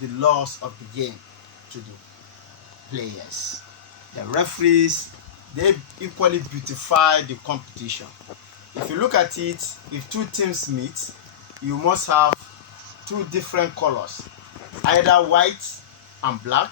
the laws of the game to the players. The referees, they equally beautify the competition. If you look at it, if two teams meet, you must have two different colors, either white and black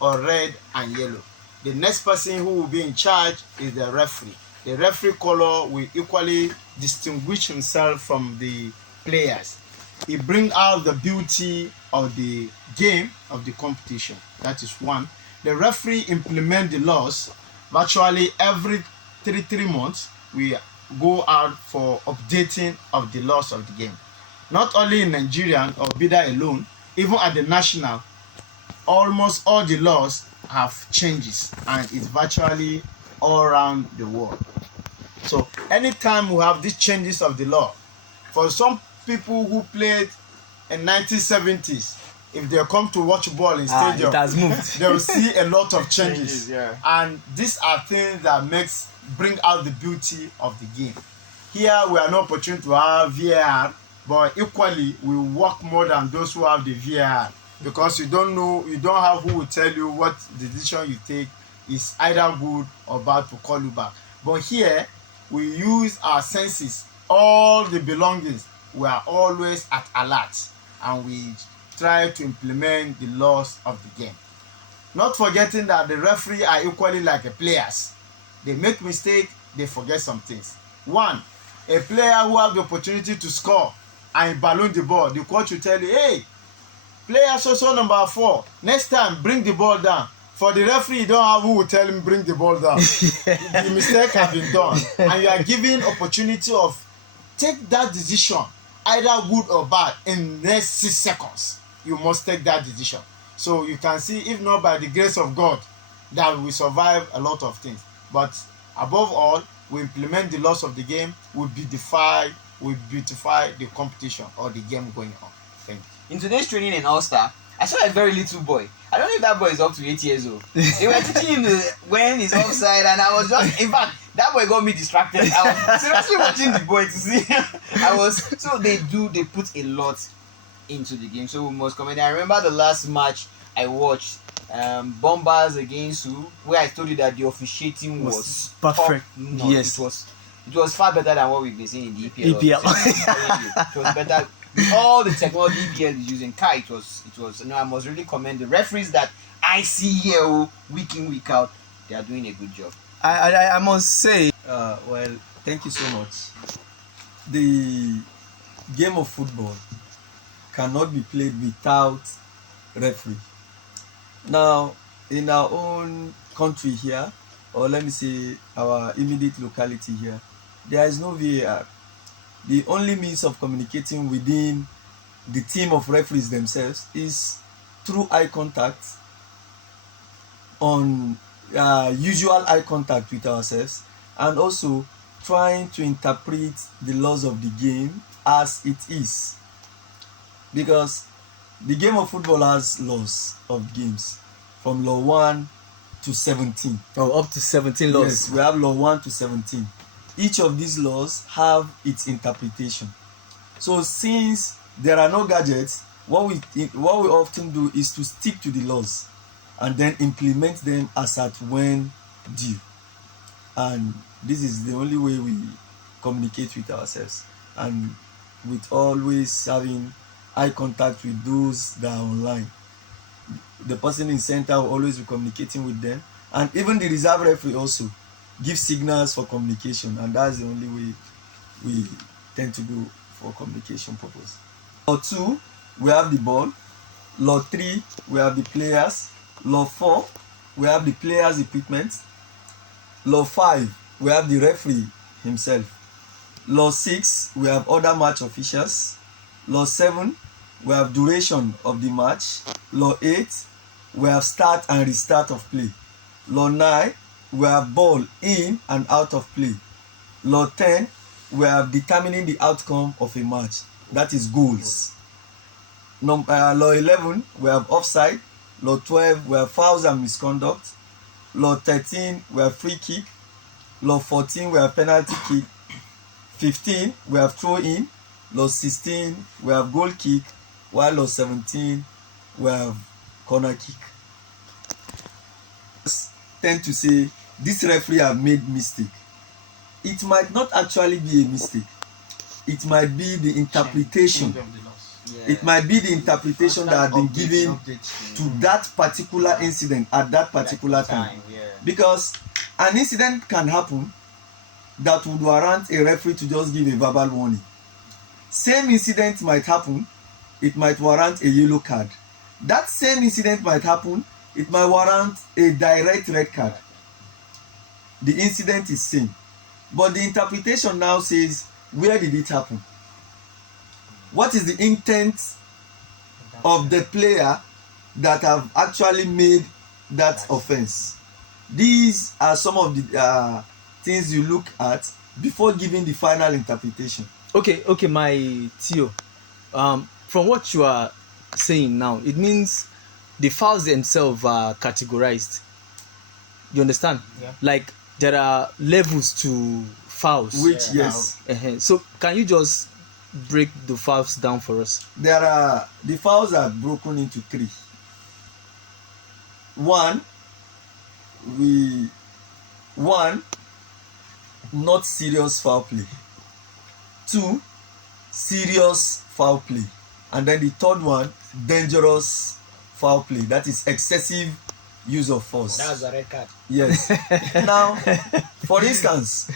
or red and yellow. The next person who will be in charge is the referee. The referee color will equally distinguish himself from the players. He brings out the beauty of the game, of the competition. That is one. The referee implement the laws. Virtually every three months, we go out for updating of the laws of the game. Not only in Nigeria or Bida alone, even at the national, almost all the laws have changes, and it's virtually all around the world. So anytime we have these changes of the law, for some people who played in 1970s, if they come to watch ball in stadium, it has moved. they will see a lot of changes. Yeah. And these are things that bring out the beauty of the game. Here we are not opportunity to have VAR, but equally we work more than those who have the VAR, because you don't have who will tell you what the decision you take is either good or bad to call you back. But here we use our senses, all the belongings. We are always at alert, and we try to implement the laws of the game. Not forgetting that the referee are equally like the players. They make mistake, they forget some things. One, a player who have the opportunity to score and balloon the ball, the coach will tell you, hey, player so number 4, next time bring the ball down. For the referee, you don't have who will tell him bring the ball down. The mistake has been done, and you are given opportunity of take that decision, either good or bad, in next 6 seconds. You must take that decision. So you can see, if not by the grace of God, that we survive a lot of things. But above all, we implement the laws of the game, we beautify the competition or the game going on. Thank you. In today's training in All-Star, I saw a very little boy. I don't know if that boy is up to 8 years old. They were teaching him when he's offside, and I was just, in fact, that boy got me distracted. I was seriously watching the boy to see. So they put a lot into the game. So we must comment. I remember the last match I watched, Bombers against who, where I told you that the officiating was perfect. Yes. It was far better than what we've been seeing in the EPL. It was better. With all the technology EPL is using, it was. I must really commend the referees that I see here week in, week out. They are doing a good job. I must say, well, thank you so much. The game of football cannot be played without referee. Now, in our own country here, or let me say our immediate locality here, there is no VAR. The only means of communicating within the team of referees themselves is through eye contact, on usual eye contact with ourselves, and also trying to interpret the laws of the game as it is. Because the game of football has laws of games from law 1 to 17. up to 17 laws. Yes, we have law 1 to 17. Each of these laws have its interpretation. So since there are no gadgets, what we often do is to stick to the laws and then implement them as at when due. And this is the only way we communicate with ourselves, and with always having eye contact with those that are online. The person in center will always be communicating with them, and even the reserve referee also give signals for communication, and that's the only way we tend to go for communication purpose. Law 2, we have the ball. Law 3, we have the players. Law 4, we have the players' equipment. Law 5, we have the referee himself. Law 6, we have other match officials. Law 7, we have duration of the match. Law 8, we have start and restart of play. Law 9, we have ball in and out of play. Law 10, we have determining the outcome of a match, that is goals. Law 11, we have offside. Law 12, we have fouls and misconduct. Law 13, we have free kick. Law 14, we have penalty kick. 15, we have throw in. Law 16, we have goal kick. While law 17, we have corner kick. Tend to say this referee have made mistake. It might not actually be a mistake. It might be the interpretation. It might be the interpretation that has been given to that particular incident at that particular time. Because an incident can happen that would warrant a referee to just give a verbal warning. Same incident might happen, it might warrant a yellow card. That same incident might happen, it might warrant a direct red card. The incident is same, but the interpretation now says, where did it happen? What is the intent of the player that have actually made that offense? These are some of the things you look at before giving the final interpretation. Okay, my Theo. From what you are saying now, it means the fouls themselves are categorized. You understand? Yeah. Like there are levels to fouls. Which yes. So can you just break the fouls down for us? The fouls are broken into 3. 1, not serious foul play. 2, serious foul play. And then the third one, dangerous foul play. That is excessive use of force. That's a red card. Yes. Now, for instance,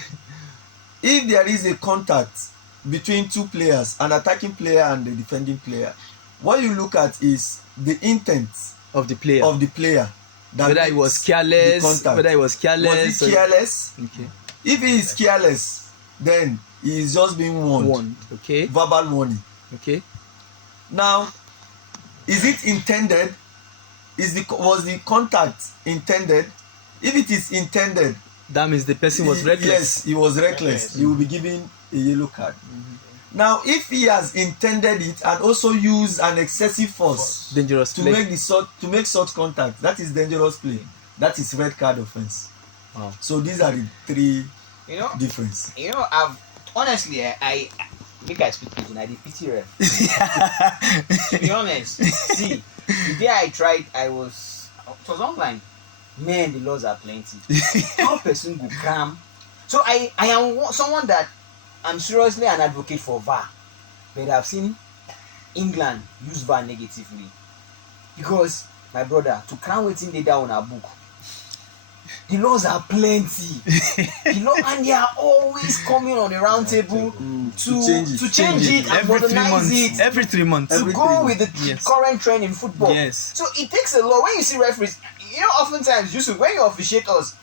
if there is a contact between 2 players, an attacking player and the defending player, what you look at is the intent Of the player. that Whether he was careless. Was he careless? Okay. If he is careless, then he is just being warned. Okay. Verbal warning. Okay. Now, is it intended? Was the contact intended? If it is intended, That means the person was reckless. Yes, he was reckless. He will be given a yellow card. Now, if he has intended it and also used an excessive force Dangerous to play. make such contact, that is dangerous play. That is red card offense. Wow. So these are the 3 You know, difference. I've honestly, I think I speak people. I did pity ref. To be honest, see, the day I tried, it was online. Man, the laws are plenty. How person go cram? So I am someone that I'm seriously an advocate for VAR, but I've seen England use VAR negatively because my brother to cram waiting they down on a book. The laws are plenty. And they are always coming on the round table to change it and modernize it. Every 3 months. To go with the current trend in football. Yes. So it takes a lot. When you see referees, oftentimes, Yusuf, when you officiate us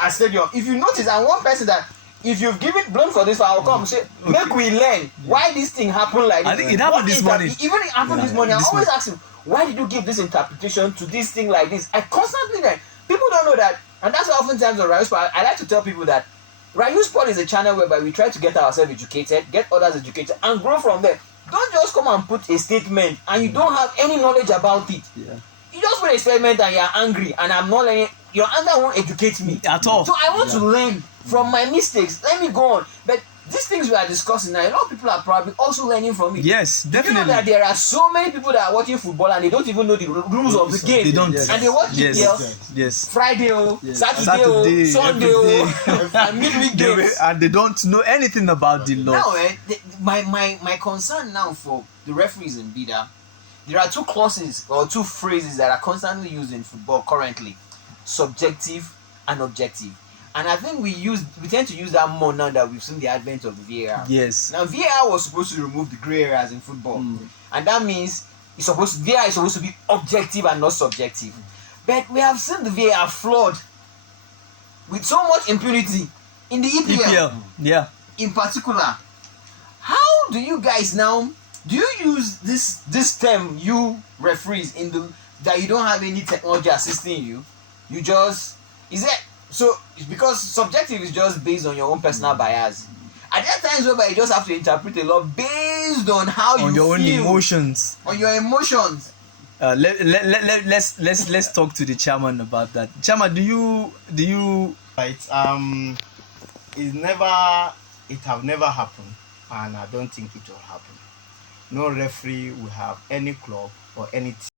at stadium, if you notice, I'm one person that if you've given blown for this, I'll come say, make we learn why this thing happened like this. I think it happened this morning. Even it happened this morning. I always ask him, why did you give this interpretation to this thing like this? I constantly learn. People don't know that, and that's why oftentimes on Rayu Sport, I like to tell people that Rayu Sport is a channel whereby we try to get ourselves educated, get others educated, and grow from there. Don't just come and put a statement and you don't have any knowledge about it. Yeah. You just put a statement and you're angry, and I'm not learning. Your anger won't educate me At all. So I want to learn from my mistakes. Let me go on. But these things we are discussing now, a lot of people are probably also learning from it. Yes, definitely. You know that there are so many people that are watching football and they don't even know the rules of the game. They don't. And they watch Yes. Friday, Saturday, Sunday, and midweek games. And they don't know anything about the law. Now, my concern now for the referees in Bida, there are 2 clauses or 2 phrases that are constantly used in football currently: subjective and objective. And I think we tend to use that more now that we've seen the advent of the VAR. Yes. Now VAR was supposed to remove the grey areas in football, and that means VAR is supposed to be objective and not subjective. But we have seen the VAR flawed with so much impunity in the EPL. Yeah. In particular. How do you guys now? Do you use this term, you referees, that you don't have any technology assisting you? You just it's because subjective is just based on your own personal bias. Are there times whereby you just have to interpret a law based on how you feel? On your own emotions. On your emotions. Let's talk to the chairman about that. Chairman, do you Right. It have never happened, and I don't think it will happen. No referee will have any club or anything.